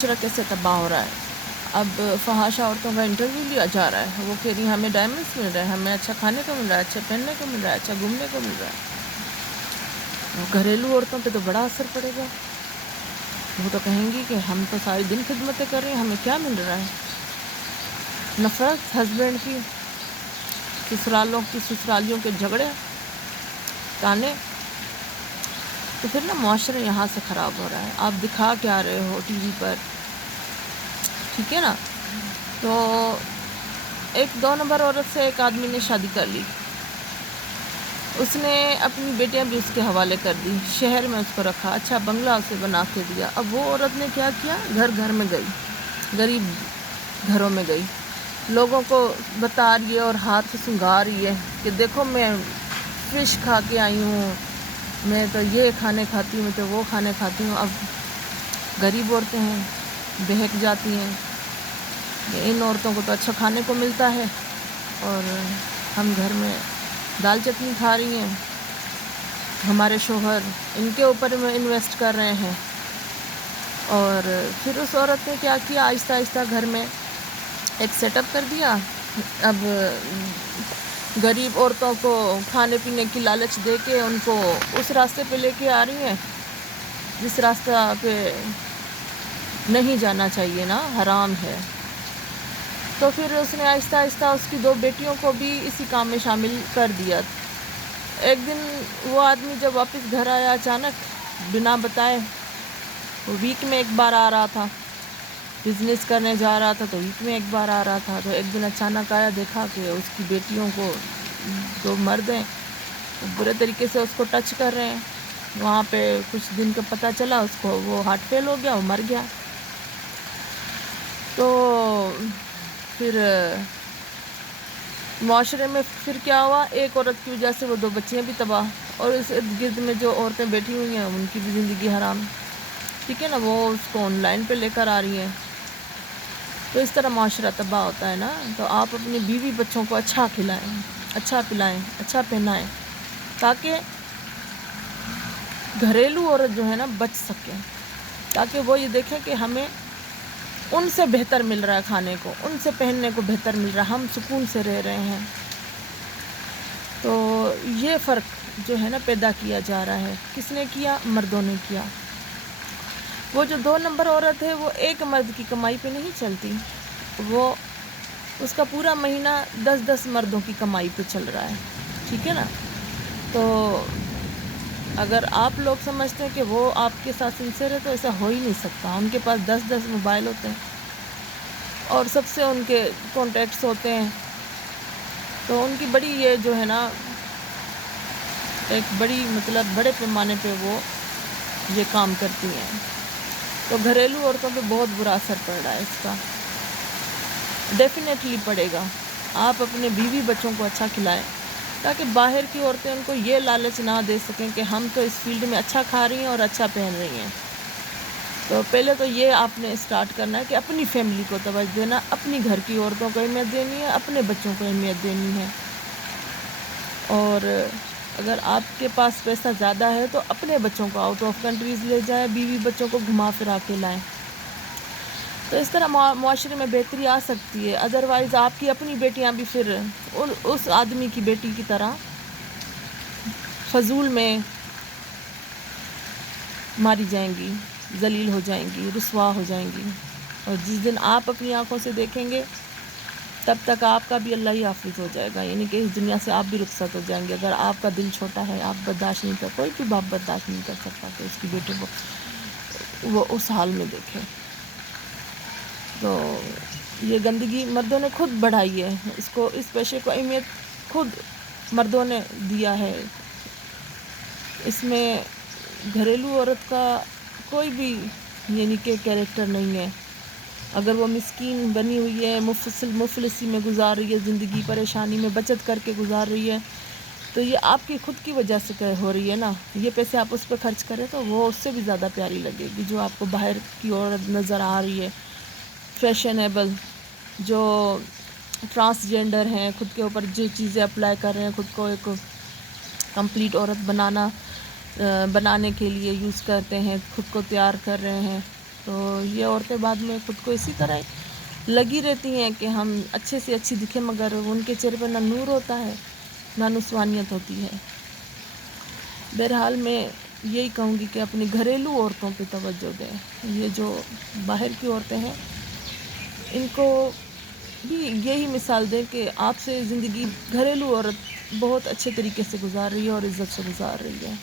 معاشرہ کیسے تباہ ہو رہا ہے۔ اب فحاشہ عورتوں کا انٹرویو لیا جا رہا ہے، وہ کہہ رہی ہیں ہمیں ڈائمنڈس مل رہے ہیں، ہمیں اچھا کھانے کو مل رہا ہے، اچھا پہننے کو مل رہا ہے، اچھا گھومنے کو مل رہا ہے۔ گھریلو عورتوں پہ تو بڑا اثر پڑے گا، وہ تو کہیں گی کہ ہم تو سارے دن خدمتیں کر رہے ہیں، ہمیں کیا مل رہا ہے۔ نفرت ہسبینڈ کی، سسرالوں کی، سسرالیوں کے جھگڑے، تانے، تو پھر نا معاشرہ یہاں سے خراب ہو رہا ہے۔ آپ دکھا کیا رہے ہو ٹی وی پر، ٹھیک ہے نا؟ تو ایک 2 نمبر عورت سے ایک آدمی نے شادی کر لی، اس نے اپنی بیٹیاں بھی اس کے حوالے کر دی، شہر میں اس کو رکھا، اچھا بنگلہ اسے بنا کے دیا۔ اب وہ عورت نے کیا کیا، گھر گھر میں گئی، غریب گھروں میں گئی، لوگوں کو بتا رہی ہے اور ہاتھ سنگھا رہی ہے کہ دیکھو میں فش کھا کے آئی ہوں، میں تو یہ کھانے کھاتی ہوں، میں تو وہ کھانے کھاتی ہوں۔ اب غریب عورتیں ہیں، بہک جاتی ہیں کہ ان عورتوں کو تو اچھا کھانے کو ملتا ہے اور ہم گھر میں دال چٹنی کھا رہی ہیں، ہمارے شوہر ان کے اوپر میں انویسٹ کر رہے ہیں۔ اور پھر اس عورت نے کیا کیا، آہستہ آہستہ گھر میں ایک سیٹ اپ کر دیا۔ اب غریب عورتوں کو کھانے پینے کی لالچ دے کے ان کو اس راستے پہ لے کے آ رہی ہیں جس راستہ پہ نہیں جانا چاہیے نا، حرام ہے۔ تو پھر اس نے آہستہ آہستہ اس کی 2 بیٹیوں کو بھی اسی کام میں شامل کر دیا۔ ایک دن وہ آدمی جب واپس گھر آیا اچانک بنا بتائے، وہ ویک میں ایک بار آ رہا تھا، بزنس کرنے جا رہا تھا تو ویک میں ایک بار آ رہا تھا، تو ایک دن اچانک آیا، دیکھا کہ اس کی بیٹیوں کو 2 مرد ہیں برے طریقے سے اس کو ٹچ کر رہے ہیں۔ وہاں پہ کچھ دن کا پتہ چلا اس کو، وہ ہارٹ فیل ہو گیا، وہ مر گیا۔ تو پھر معاشرے میں پھر کیا ہوا، ایک عورت کی وجہ سے وہ 2 بچیاں بھی تباہ، اور اس ارد گرد میں جو عورتیں بیٹھی ہوئی ہیں ان کی بھی زندگی حرام، ٹھیک ہے نا، وہ اس کو آن لائن پہ لے کر آ رہی ہیں۔ تو اس طرح معاشرہ تباہ ہوتا ہے نا۔ تو آپ اپنے بیوی بچوں کو اچھا کھلائیں، اچھا پلائیں، اچھا پہنائیں، تاکہ گھریلو عورت جو ہے نا بچ سکے، تاکہ وہ یہ دیکھیں کہ ہمیں ان سے بہتر مل رہا ہے کھانے کو، ان سے پہننے کو بہتر مل رہا ہے، ہم سکون سے رہ رہے ہیں۔ تو یہ فرق جو ہے نا پیدا کیا جا رہا ہے، کس نے کیا؟ مردوں نے کیا۔ وہ جو 2 نمبر عورت ہے وہ ایک مرد کی کمائی پہ نہیں چلتی، وہ اس کا پورا مہینہ 10 مردوں کی کمائی پہ چل رہا ہے، ٹھیک ہے نا۔ تو اگر آپ لوگ سمجھتے ہیں کہ وہ آپ کے ساتھ سنسیئر ہے تو ایسا ہو ہی نہیں سکتا۔ ان کے پاس 10 موبائل ہوتے ہیں اور سب سے ان کے کانٹیکٹس ہوتے ہیں، تو ان کی بڑی یہ جو ہے نا ایک بڑی مطلب بڑے پیمانے پہ وہ یہ کام کرتی ہیں۔ تو گھریلو عورتوں پہ بہت برا اثر پڑ رہا ہے، اس کا ڈیفینیٹلی پڑے گا۔ آپ اپنے بیوی بچوں کو اچھا کھلائیں تاکہ باہر کی عورتیں ان کو یہ لالچ نہ دے سکیں کہ ہم تو اس فیلڈ میں اچھا کھا رہی ہیں اور اچھا پہن رہی ہیں۔ تو پہلے تو یہ آپ نے اسٹارٹ کرنا ہے کہ اپنی فیملی کو توجہ دینا، اپنی گھر کی عورتوں کو اہمیت دینی ہے، اپنے بچوں کو اہمیت دینی ہے۔ اور اگر آپ کے پاس پیسہ زیادہ ہے تو اپنے بچوں کو آؤٹ آف کنٹریز لے جائیں، بیوی بچوں کو گھما پھرا کے لائیں، تو اس طرح معاشرے میں بہتری آ سکتی ہے۔ ادروائز آپ کی اپنی بیٹیاں بھی پھر اس آدمی کی بیٹی کی طرح فضول میں ماری جائیں گی، ذلیل ہو جائیں گی، رسوا ہو جائیں گی، اور جس دن آپ اپنی آنکھوں سے دیکھیں گے تب تک آپ کا بھی اللہ ہی حافظ ہو جائے گا، یعنی کہ اس دنیا سے آپ بھی رخصت ہو جائیں گے۔ اگر آپ کا دل چھوٹا ہے، آپ برداشت نہیں کر، کوئی بھی باپ برداشت نہیں کر سکتا کہ اس کی بیٹے کو وہ اس حال میں دیکھے۔ تو یہ گندگی مردوں نے خود بڑھائی ہے، اس پیشے کو اہمیت خود مردوں نے دیا ہے۔ اس میں گھریلو عورت کا کوئی بھی یعنی کہ کیریکٹر نہیں ہے۔ اگر وہ مسکین بنی ہوئی ہے، مفلسی میں گزار رہی ہے زندگی، پریشانی میں بچت کر کے گزار رہی ہے، تو یہ آپ کی خود کی وجہ سے ہو رہی ہے نا۔ یہ پیسے آپ اس پہ خرچ کریں تو وہ اس سے بھی زیادہ پیاری لگے گی، جو آپ کو باہر کی عورت نظر آ رہی ہے، فیشنیبل، جو ٹرانسجینڈر ہیں، خود کے اوپر جو چیزیں اپلائی کر رہے ہیں، خود کو ایک کمپلیٹ عورت بنانے کے لیے یوز کرتے ہیں، خود کو تیار کر رہے ہیں، تو یہ عورتیں بعد میں خود کو اسی طرح لگی رہتی ہیں کہ ہم اچھے سے اچھی دکھیں، مگر ان کے چہرے پر نہ نور ہوتا ہے نہ نسوانیت ہوتی ہے۔ بہرحال میں یہی کہوں گی کہ اپنی گھریلو عورتوں پہ توجہ دیں۔ یہ جو باہر کی عورتیں ہیں ان کو بھی یہی مثال دیں کہ آپ سے زندگی گھریلو عورت بہت اچھے طریقے سے گزار رہی ہے اور عزت سے گزار رہی ہے۔